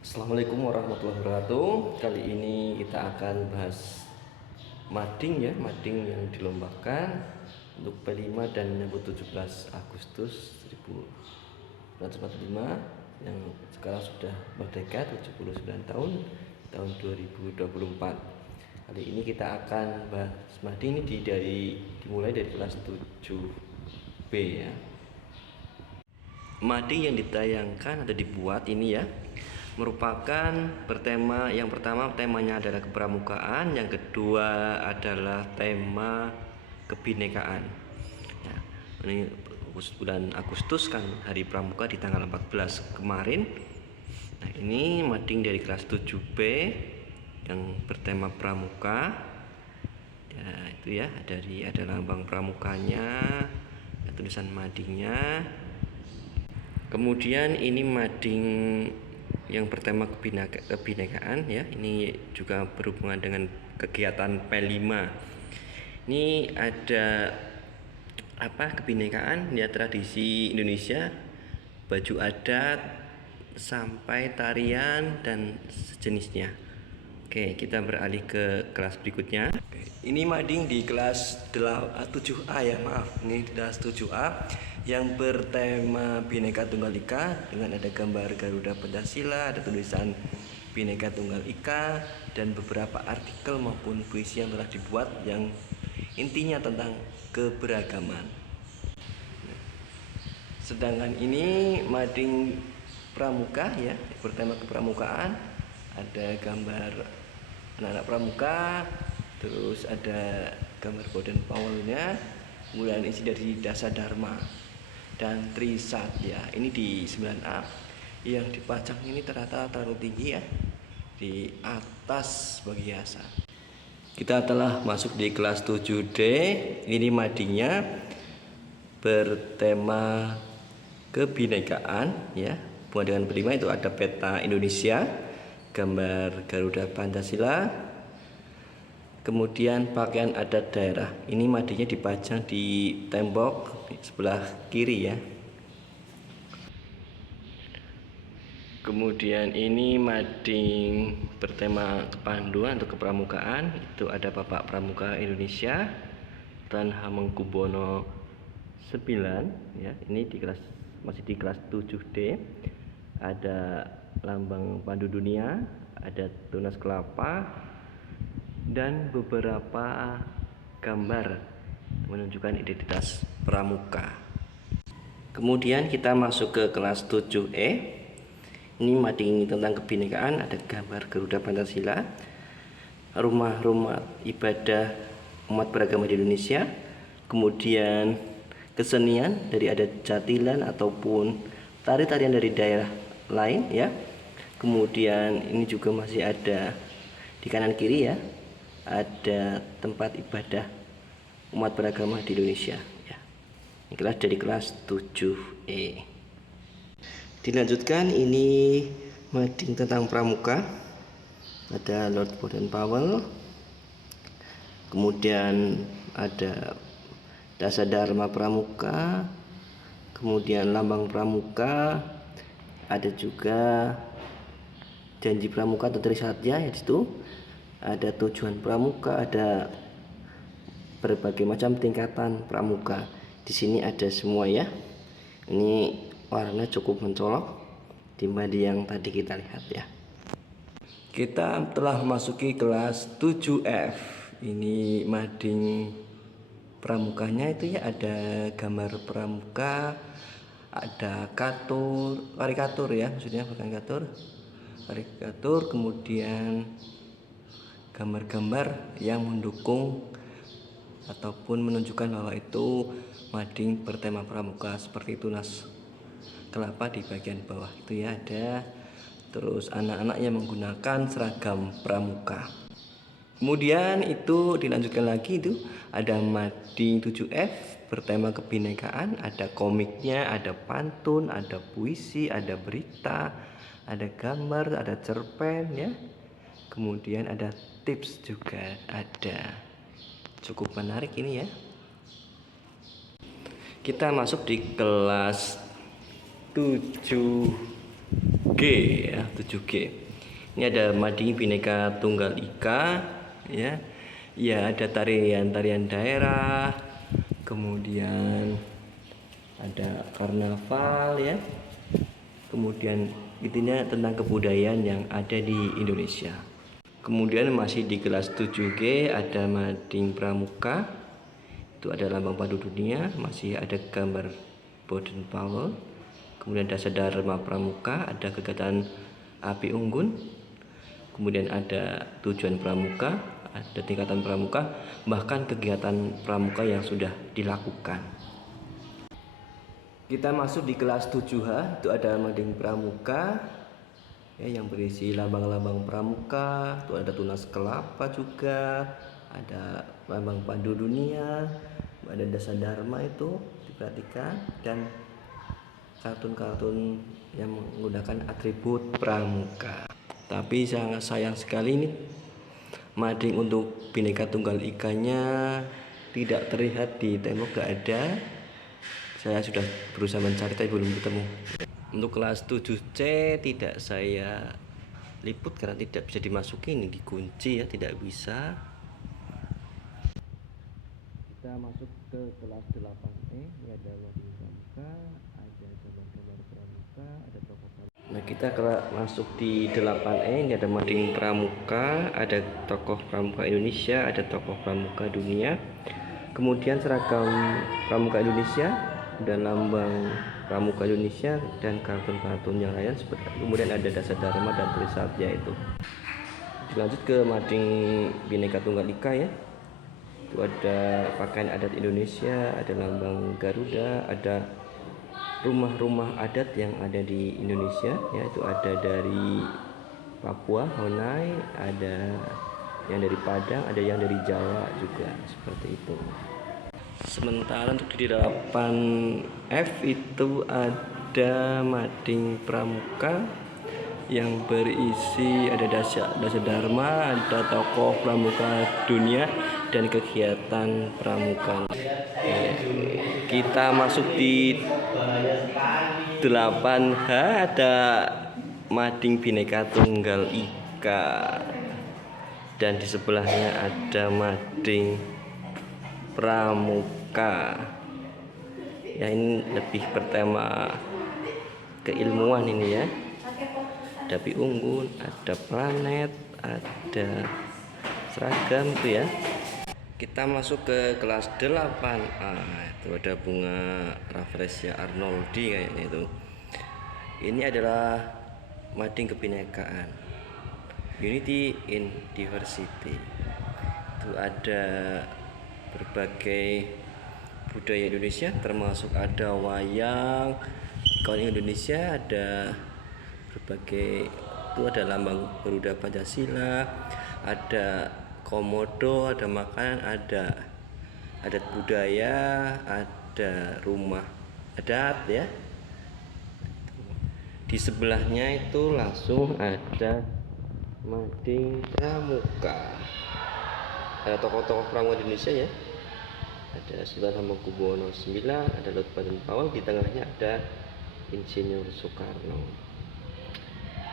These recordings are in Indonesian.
Assalamualaikum warahmatullahi wabarakatuh. Kali ini kita akan bahas mading ya, mading yang dilombakan untuk P5 dan menyambut 17 Agustus 1945 yang sekarang sudah merdeka 79 tahun 2024. Kali ini kita akan bahas mading ini dimulai dari kelas 7B ya. Mading yang ditayangkan atau dibuat ini ya merupakan bertema, yang pertama temanya adalah kepramukaan, yang kedua adalah tema kebinekaan ya, ini bulan Agustus kan hari pramuka di tanggal 14 kemarin. Nah ini mading dari kelas 7B yang bertema pramuka ya, itu ya, ada lambang pramukanya, ada tulisan madingnya. Kemudian ini mading yang bertema kebinekaan ya, ini juga berhubungan dengan kegiatan P5. Ini ada kebinekaan ya, tradisi Indonesia, baju adat sampai tarian dan sejenisnya. Oke, kita beralih ke kelas berikutnya. Ini mading di kelas 7A ya, maaf. Ini di kelas 7A yang bertema Bhinneka Tunggal Ika dengan ada gambar Garuda Pancasila, ada tulisan Bhinneka Tunggal Ika dan beberapa artikel maupun puisi yang telah dibuat yang intinya tentang keberagaman. Sedangkan ini mading pramuka ya, bertema kepramukaan, ada gambar anak-anak pramuka, terus ada gambar Badan Pawalnya, kemudian isi dari Dasa Dharma dan Trisatya. Ini di 9A. Yang dipajang ini ternyata terlalu tinggi ya, di atas bagi hiasan. Kita telah masuk di kelas 7D. Ini madingnya bertema kebinekaan ya. Bukan dengan P5 itu ada peta Indonesia, gambar Garuda Pancasila, kemudian pakaian adat daerah. Ini madingnya dipajang di tembok di sebelah kiri ya. Kemudian ini mading bertema kepanduan atau kepramukaan, itu ada Bapak Pramuka Indonesia dan Hamengkubuwono 9 ya. Ini masih di kelas 7D. Ada lambang pandu dunia, ada tunas kelapa dan beberapa gambar menunjukkan identitas pramuka. Kemudian kita masuk ke kelas 7E. Ini mading tentang kebinekaan, ada gambar Garuda Pancasila, rumah-rumah ibadah umat beragama di Indonesia, kemudian kesenian dari adat Jatilan ataupun tari-tarian dari daerah lain ya. Kemudian ini juga masih ada di kanan kiri ya, ada tempat ibadah umat beragama di Indonesia ya. Ini kelas dari kelas 7E. Dilanjutkan, ini mading tentang pramuka, ada Lord Baden Powell, kemudian ada Dasa Dharma Pramuka, kemudian lambang pramuka, ada juga janji pramuka atau Trisatya, yaitu ada tujuan pramuka, ada berbagai macam tingkatan pramuka. Di sini ada semua ya. Ini warna cukup mencolok dibanding yang tadi kita lihat ya. Kita telah memasuki kelas 7F. Ini mading pramukanya itu ya, ada gambar pramuka, ada karikatur ya, maksudnya bukan karikatur, kemudian gambar-gambar yang mendukung ataupun menunjukkan bahwa itu mading bertema pramuka, seperti tunas kelapa di bagian bawah itu ya ada, terus anak-anak yang menggunakan seragam pramuka. Kemudian itu dilanjutkan lagi, itu ada mading 7F bertema kebinekaan, ada komiknya, ada pantun, ada puisi, ada berita, ada gambar, ada cerpen ya. Kemudian ada tips juga ada. Cukup menarik ini ya. Kita masuk di kelas 7 G ya, 7G. Ini ada Mading Bhinneka Tunggal Ika ya. Ya, ada tarian-tarian daerah. Kemudian ada karnaval ya. Kemudian intinya tentang kebudayaan yang ada di Indonesia. Kemudian masih di kelas 7G ada Mading Pramuka. Itu ada lambang pandu dunia, masih ada gambar Boden Powell. Kemudian ada Dharma Pramuka, ada kegiatan api unggun. Kemudian ada tujuan pramuka, ada tingkatan pramuka, bahkan kegiatan pramuka yang sudah dilakukan. Kita masuk di kelas 7H, itu ada Mading Pramuka ya, yang berisi lambang-lambang pramuka. Itu ada tunas kelapa juga, ada lambang pandu dunia, ada dasar dharma itu diperhatikan, dan kartun-kartun yang menggunakan atribut pramuka. Tapi sangat sayang sekali ini mading untuk Bhinneka Tunggal Ika-nya tidak terlihat di tembok, gak ada. Saya sudah berusaha mencari tapi belum ketemu. Untuk kelas 7C tidak saya liput karena tidak bisa dimasuki, ini dikunci ya, tidak bisa. Kita masuk ke kelas 8E. Ini ada mading pramuka, ada gambar-gambar pramuka, ada tokoh pramuka. Nah, kita masuk di 8E. Ini ada Mading Pramuka, ada tokoh pramuka Indonesia, ada tokoh pramuka dunia. Kemudian seragam pramuka Indonesia dan lambang pramuka Indonesia dan kartun-kartun yang lain. Kemudian ada dasar dharma dan trisatya itu. Lanjut ke Mading Bhinneka Tunggal Ika ya. Itu ada pakaian adat Indonesia, ada lambang Garuda, ada rumah-rumah adat yang ada di Indonesia ya. Itu ada dari Papua, Honai, ada yang dari Padang, ada yang dari Jawa juga, seperti itu. Sementara untuk di 8F itu ada Mading Pramuka yang berisi ada dasar dharma, ada tokoh pramuka dunia dan kegiatan pramuka. Kita masuk di 8H, ada Mading Bhinneka Tunggal Ika dan di sebelahnya ada Mading Pramuka ya. Ini lebih bertema keilmuan ini ya. Ada api unggun, ada planet, ada seragam itu ya. Kita masuk ke kelas 8A. Itu ada bunga Rafflesia arnoldi kayaknya itu. Ini adalah mading kebinekaan, Unity in Diversity. Itu ada berbagai budaya Indonesia, termasuk ada wayang, kalau Indonesia ada berbagai, itu ada lambang Garuda Pancasila, ada komodo, ada makanan, ada adat budaya, ada rumah adat ya. Di sebelahnya itu langsung ada Mading Pramuka, ada tokoh-tokoh pramuka Indonesia ya. Ada Sultan Hamengkubuwono IX, ada Lord Baden Powell, di tengahnya ada Insinyur Soekarno.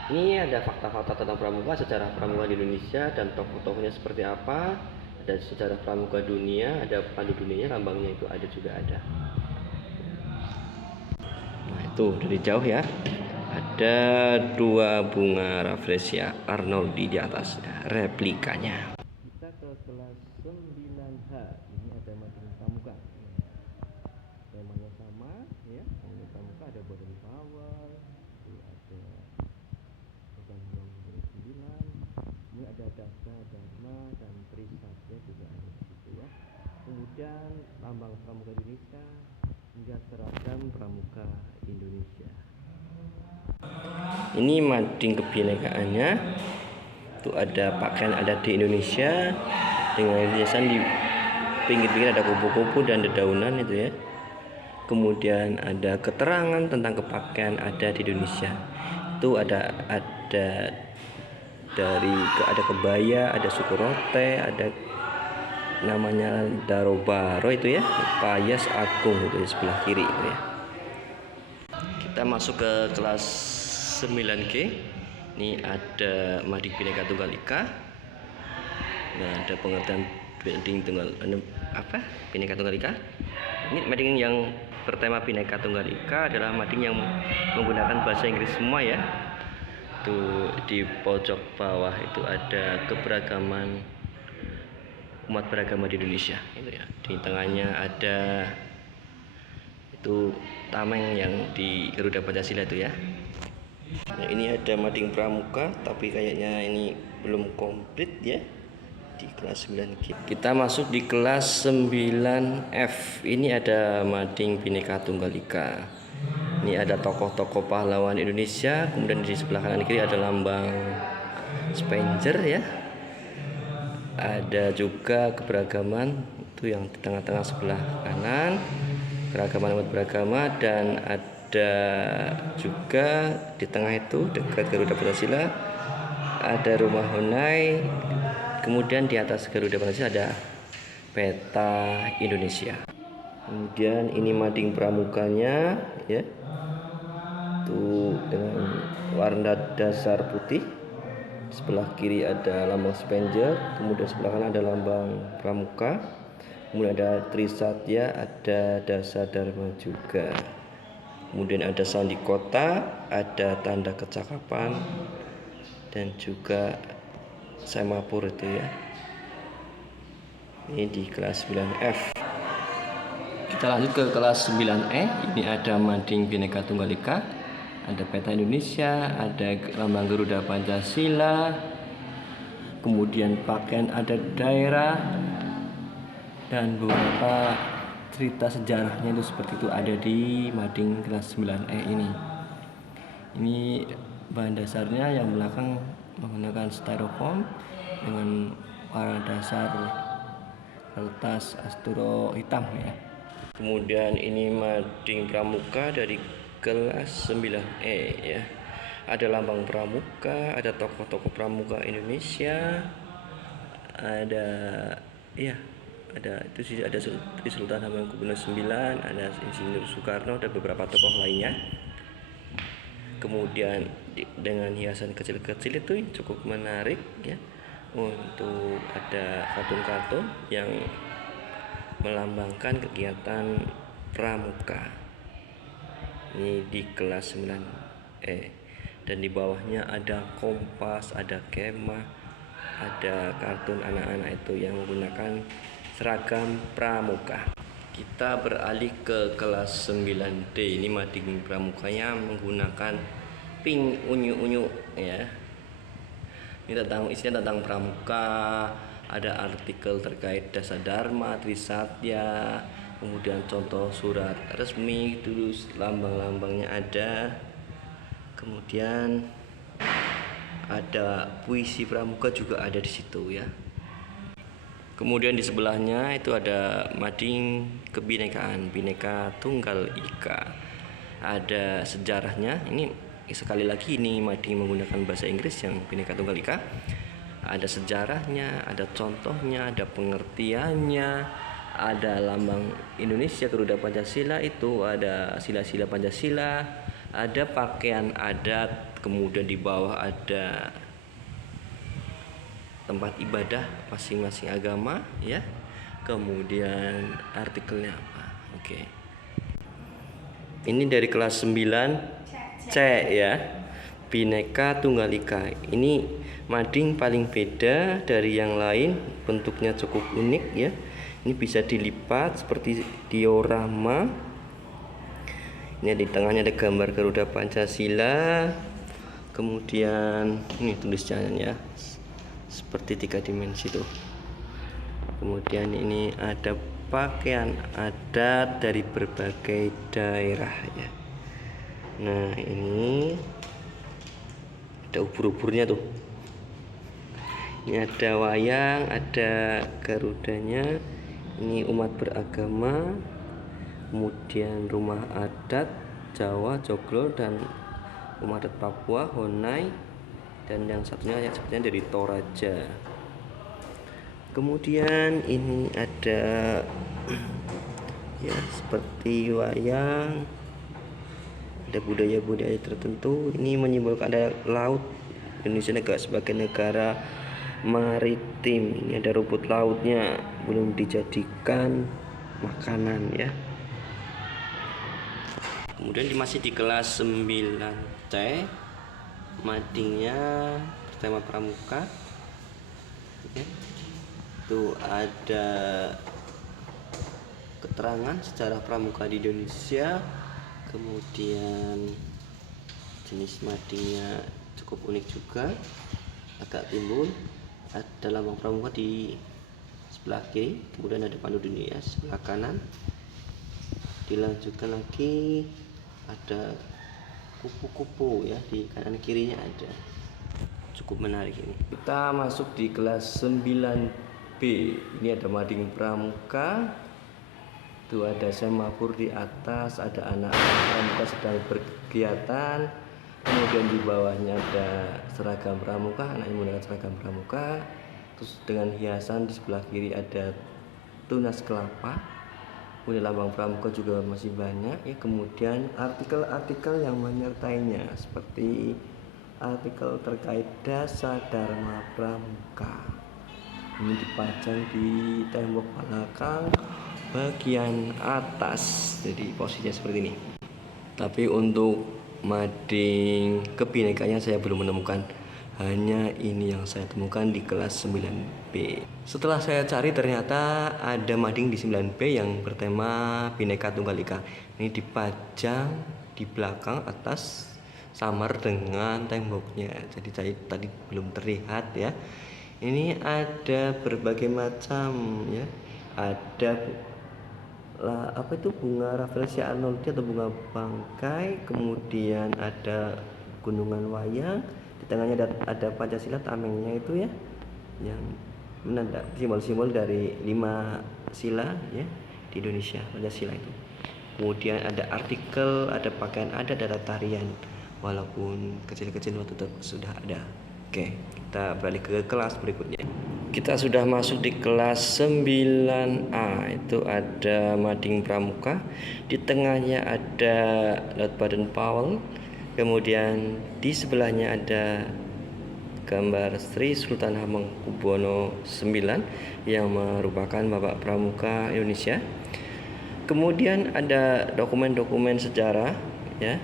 Ini ada fakta-fakta tentang pramuka, sejarah pramuka di Indonesia dan tokoh-tokohnya seperti apa. Ada sejarah pramuka dunia, ada pandu dunianya, lambangnya itu ada juga ada. Nah, itu dari jauh ya. Ada dua bunga Rafflesia arnoldi di atasnya, replikanya. Kita ke kelas 9H. Ini ada Mading Pramuka. Temanya sama ya. Mading Pramuka ada Boden Powell, ada ini ada dasar dharma dan trisatya juga ada di situ ya. Kemudian lambang pramuka Indonesia hingga seragam pramuka Indonesia. Ini mading kebinekaannya. Itu ada pakaian adat di Indonesia dengan hiasan di pinggir-pinggir, ada kupu-kupu dan dedaunan itu ya. Kemudian ada keterangan tentang kepakaian adat di Indonesia. Itu ada ada kebaya, ada suku rote, ada namanya darobaro itu ya, payas agung itu di sebelah kiri itu ya. Kita masuk ke kelas 9G. Ini ada Mading Bhinneka Tunggal Ika. Nah, ada pengertian Bhinneka Tunggal Ika. Ini mading yang bertema Bhinneka Tunggal Ika adalah mading yang menggunakan bahasa Inggris semua ya. Tuh di pojok bawah itu ada keberagaman umat beragama di Indonesia itu ya. Di tengahnya ada itu tameng yang di Garuda Pancasila itu ya. Nah, ini ada mading pramuka tapi kayaknya ini belum komplit ya di kelas 9G. Kita masuk di kelas 9F. Ini ada mading Bhinneka Tunggal Ika. Ini ada tokoh-tokoh pahlawan Indonesia, kemudian di sebelah kanan kiri ada lambang Spenger ya. Ada juga keberagaman itu yang di tengah-tengah sebelah kanan, keragaman umat beragama, dan ada juga di tengah itu dekat Garuda Pancasila ada rumah Honai, kemudian di atas Garuda Pancasila ada peta Indonesia. Kemudian ini mading pramukanya ya, tuh dengan warna dasar putih. Sebelah kiri ada lambang Spenger, kemudian sebelah kanan ada lambang pramuka, kemudian ada Trisatya, ada Dasa Dharma juga. Kemudian ada sandi kota, ada tanda kecakapan, dan juga semapur itu ya. Ini di kelas 9F. Kita lanjut ke kelas 9E. Ini ada mading Bhinneka Tunggal Ika, ada peta Indonesia, ada lambang Garuda Pancasila, kemudian pakaian adat daerah, dan beberapa cerita sejarahnya itu seperti itu ada di mading kelas 9E ini. Ini bahan dasarnya yang belakang menggunakan styrofoam dengan warna dasar kertas asturo hitam ya. Kemudian ini mading pramuka dari kelas 9E ya. Ada lambang pramuka, ada tokoh-tokoh pramuka Indonesia, ada itu sih, ada Sri Sultan Hamengkubuwono IX, ada Insinyur Soekarno dan beberapa tokoh lainnya. Kemudian dengan hiasan kecil-kecil itu cukup menarik ya, untuk ada kartun-kartun yang melambangkan kegiatan pramuka. Ini di kelas 9E, dan di bawahnya ada kompas, ada kemah, ada kartun anak-anak itu yang menggunakan seragam pramuka. Kita beralih ke kelas 9D. Ini mading pramukanya menggunakan pink unyu-unyu ya. Ini isinya tentang pramuka, ada artikel terkait Dasa Dharma, Trisatya, kemudian contoh surat resmi, terus lambang-lambangnya ada, kemudian ada puisi pramuka juga ada di situ ya. Kemudian di sebelahnya itu ada mading kebinekaan Bhinneka Tunggal Ika, ada sejarahnya. Ini sekali lagi ini mading menggunakan bahasa Inggris yang Bhinneka Tunggal Ika. Ada sejarahnya, ada contohnya, ada pengertiannya, ada lambang Indonesia Garuda Pancasila, itu ada sila-sila Pancasila, ada pakaian adat, kemudian di bawah ada tempat ibadah masing-masing agama ya. Kemudian artikelnya apa? Oke. Ini dari kelas 9C ya. Bhinneka Tunggal Ika. Ini mading paling beda dari yang lain, bentuknya cukup unik ya. Ini bisa dilipat seperti diorama. Ini di tengahnya ada gambar Garuda Pancasila. Kemudian ini tulisannya ya, seperti 3 dimensi tuh. Kemudian ini ada pakaian adat dari berbagai daerah ya. Nah, ini ada ubur-uburnya tuh. Ini ada wayang, ada garudanya. Ini umat beragama, kemudian rumah adat Jawa, Joglo, dan rumah adat Papua, Honai, dan yang satunya yang sepertinya dari Toraja. Kemudian ini ada ya seperti wayang, ada ada budaya-budaya tertentu. Ini menyimbolkan ada laut. Indonesia negara sebagai negara maritim. Ini ada rumput lautnya, belum dijadikan makanan ya. Kemudian masih di kelas 9C, madingnya bertema pramuka ya. Itu ada keterangan sejarah pramuka di Indonesia, kemudian jenis madingnya cukup unik juga, agak timbul. Ada lambang pramuka di sebelah kiri, kemudian ada pandu dunia sebelah kanan. Dilanjutkan lagi ada kupu-kupu ya, di kanan kirinya ada. Cukup menarik ini. Kita masuk di kelas 9B. Ini ada mading pramuka. Itu ada semafor di atas, ada anak-anak pramuka sedang berkegiatan. Kemudian di bawahnya ada seragam pramuka, anak yang menggunakan seragam pramuka. Terus dengan hiasan di sebelah kiri ada tunas kelapa. Kemudian lambang pramuka juga masih banyak ya. Kemudian artikel-artikel yang menyertainya seperti artikel terkait dasar dharma pramuka. Ini dipajang di tembok belakang bagian atas, jadi posisinya seperti ini. Tapi untuk mading kebinekaan saya belum menemukan. Hanya ini yang saya temukan di kelas 9B. Setelah saya cari ternyata ada mading di 9B yang bertema Bhinneka Tunggal Ika. Ini dipajang di belakang atas samar dengan temboknya. Jadi saya tadi belum terlihat ya. Ini ada berbagai macam ya. Ada apa itu bunga Rafflesia arnoldii atau bunga bangkai, kemudian ada gunungan wayang. Di tengahnya ada Pancasila tamengnya itu ya, yang menanda simbol-simbol dari 5 sila ya di Indonesia, Pancasila itu. Kemudian ada artikel, ada pakaian adat, ada tarian, walaupun kecil-kecil waktu itu sudah ada. Oke, kita beralih ke kelas berikutnya. Kita sudah masuk di kelas 9A. Itu ada mading pramuka. Di tengahnya ada Laut Baden Powell. Kemudian di sebelahnya ada gambar Sri Sultan Hamengkubuwono IX yang merupakan Bapak Pramuka Indonesia. Kemudian ada dokumen-dokumen sejarah ya.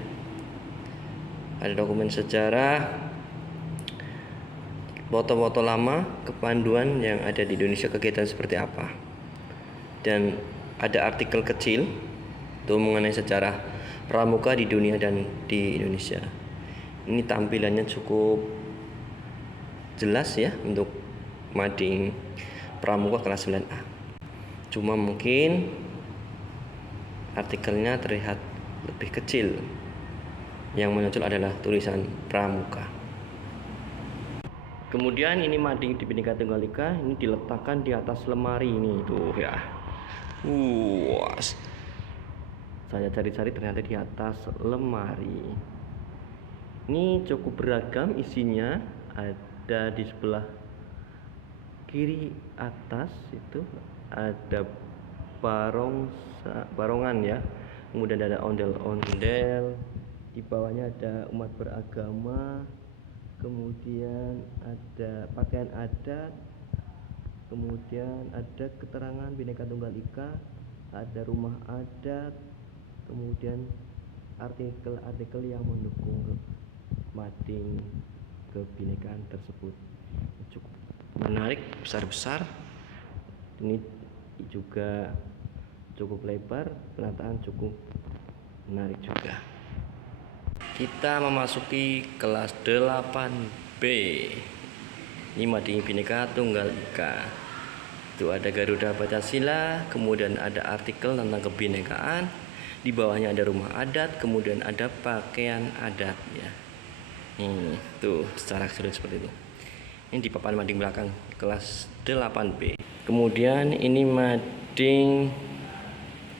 Ada dokumen sejarah, foto-foto lama, kepanduan yang ada di Indonesia kegiatan seperti apa. Dan ada artikel kecil itu mengenai sejarah pramuka di dunia dan di Indonesia. Ini tampilannya cukup jelas ya untuk mading pramuka kelas 9A. Cuma mungkin artikelnya terlihat lebih kecil. Yang muncul adalah tulisan pramuka. Kemudian ini mading di Bhinneka Tunggal Ika, ini diletakkan di atas lemari ini tuh ya. Saya cari-cari ternyata di atas lemari. Ini cukup beragam isinya. Ada di sebelah kiri atas itu ada barongan ya. Kemudian ada ondel-ondel. Di bawahnya ada umat beragama. Kemudian ada pakaian adat. Kemudian ada keterangan Bhinneka Tunggal Ika. Ada rumah adat. Kemudian artikel-artikel yang mendukung mading kebinekaan tersebut. Cukup menarik, besar-besar. Ini juga cukup lebar, penataan cukup menarik juga. Kita memasuki kelas 8B. Ini mading Bhinneka Tunggal Ika. Itu ada Garuda Pancasila, kemudian ada artikel tentang kebinekaan. Di bawahnya ada rumah adat, kemudian ada pakaian adat ya. Nih, tuh secara keseluruhan seperti itu. Ini di papan mading belakang kelas 8B. Kemudian ini mading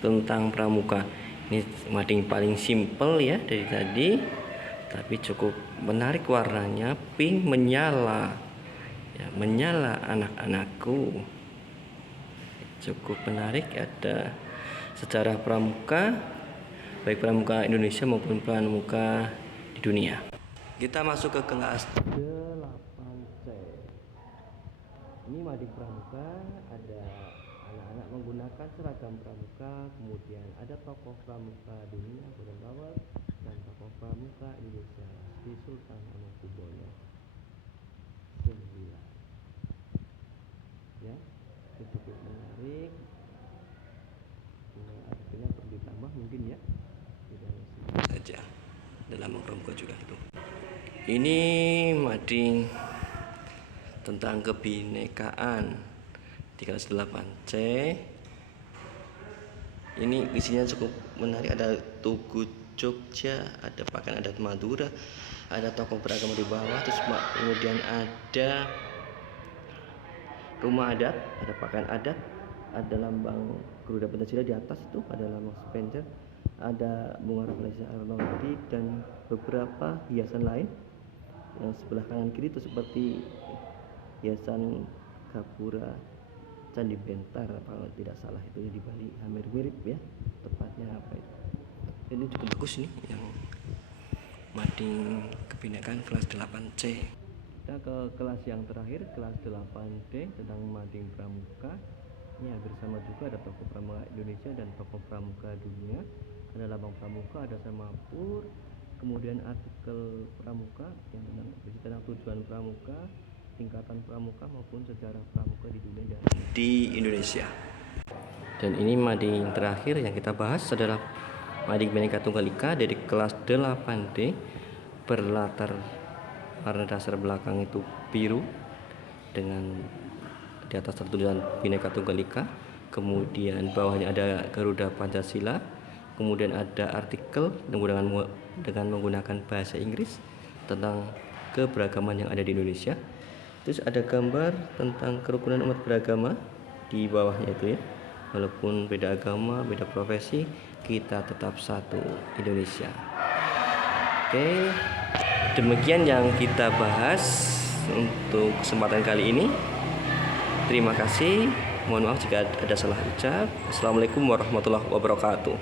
tentang pramuka. Ini mading paling simple ya dari tadi, tapi cukup menarik warnanya, pink menyala. Ya, menyala anak-anakku. Cukup menarik, ada sejarah pramuka, baik pramuka Indonesia maupun pramuka di dunia. Kita masuk ke kelas 8C. Ini Mading Pramuka, ada anak-anak menggunakan seragam pramuka, kemudian ada tokoh pramuka dunia Golden Power dan tokoh pramuka Indonesia Sri Sultan Hamengkubuwono IX. Ya, itu cukup menarik. Artinya perlu ditambah mungkin ya. Tidak saja dalam pramuka juga itu. Ini mading tentang kebinekaan di kelas 8C. Ini isinya cukup menarik, ada Tugu Jogja, ada pakaian adat Madura, ada tokoh beragama di bawah, terus kemudian ada rumah adat, ada pakaian adat, ada lambang Garuda Pancasila di atas, itu ada lambang Spencer, ada bunga rafflesia Arnoldi dan beberapa hiasan lain. Yang sebelah kanan kiri itu seperti hiasan Gapura Candi Bentar kalau tidak salah, itu di Bali, hampir mirip ya tepatnya apa itu. Ini cukup bagus nih yang mading kebinekaan kelas 8C. Kita ke kelas yang terakhir, kelas 8D tentang mading pramuka. Ini hampir sama juga, ada tokoh pramuka Indonesia dan tokoh pramuka dunia, ada lambang pramuka, ada semapur, kemudian artikel pramuka yang tentang tujuan pramuka, tingkatan pramuka maupun sejarah pramuka di dunia dan di Indonesia. Dan ini mading terakhir yang kita bahas adalah mading Bhinneka Tunggal Ika dari kelas 8D, berlatar warna dasar belakang itu biru dengan di atas tertulisan Bhinneka Tunggal Ika, kemudian bawahnya ada Garuda Pancasila, kemudian ada artikel dengan menggunakan bahasa Inggris tentang keberagaman yang ada di Indonesia. Terus ada gambar tentang kerukunan umat beragama di bawahnya itu ya. Walaupun beda agama, beda profesi, kita tetap satu Indonesia. Oke, demikian yang kita bahas untuk kesempatan kali ini. Terima kasih. Mohon maaf jika ada salah ucap. Assalamualaikum warahmatullahi wabarakatuh.